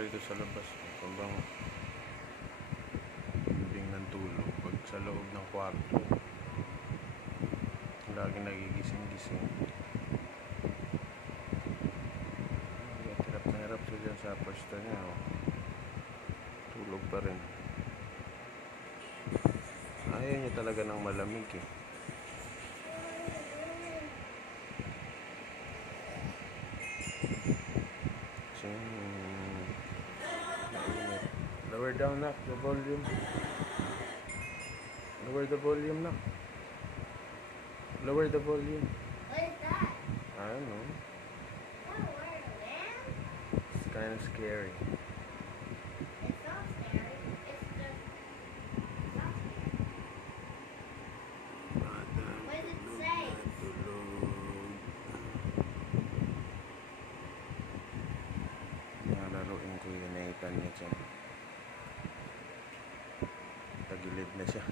rito sa labas. Habang libing ng tulog. Pag sa loob ng kwarto, laging nagigising-gising. Hirap na hirap siya dyan sa pwesto niya. Oh. Tulog pa rin. Ayaw niya talaga ng malamig eh. Kasi lower down na the volume. Lower the volume na. Lower the volume. What is that? I don't know. Oh, where a man? It's kind of scary. It's not scary. It's just not scary. What does it say? Nalaruin ko yun na itan niya dyan. Tagilid na siya.